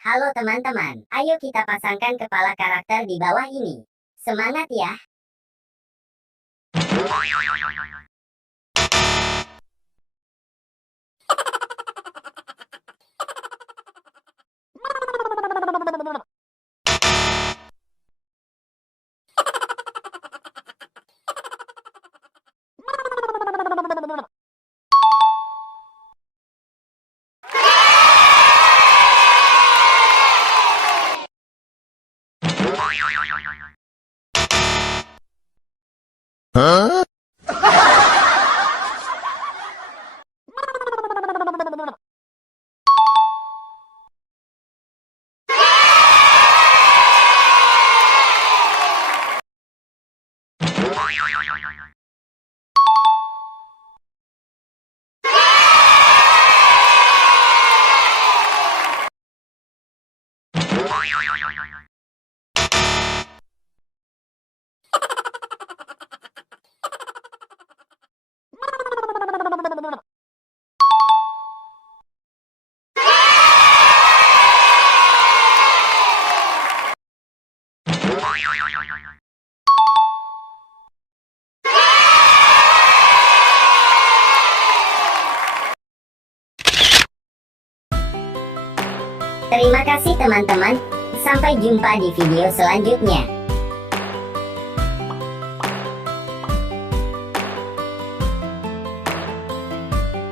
Halo teman-teman, ayo kita pasangkan kepala karakter di bawah ini. Semangat ya! Huh? Terima kasih teman-teman. Sampai jumpa di video selanjutnya.